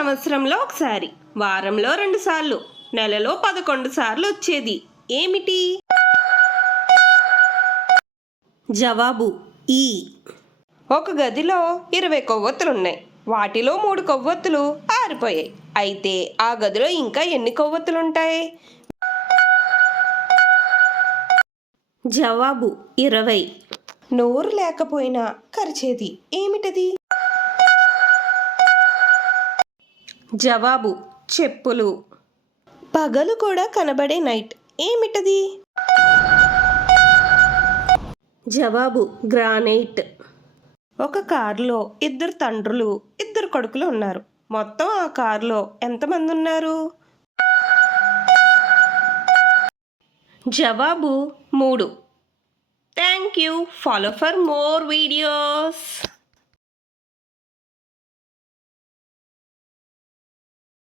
సంవత్సరంలో ఒకసారి, వారంలో 2 సార్లు, నెలలో 11 సార్లు వచ్చేది ఏమిటి? జవాబు ఈ. ఒక గదిలో 20 కొవ్వొత్తులున్నాయి. వాటిలో 3 కొవ్వొత్తులు ఆరిపోయాయి. అయితే ఆ గదిలో ఇంకా ఎన్ని కొవ్వొత్తులుంటాయి? జవాబు 20. నోరు లేకపోయినా కరిచేది ఏమిటది? జవాబు చెప్పులు. పగలు కూడా కనబడే నైట్ ఏమిటది? జవాబు గ్రానైట్. ఒక కారులో 2 తండ్రులు 2 కొడుకులు ఉన్నారు. మొత్తం ఆ కారులో ఎంతమంది ఉన్నారు? జవాబు 3. Thank you. Follow for more videos.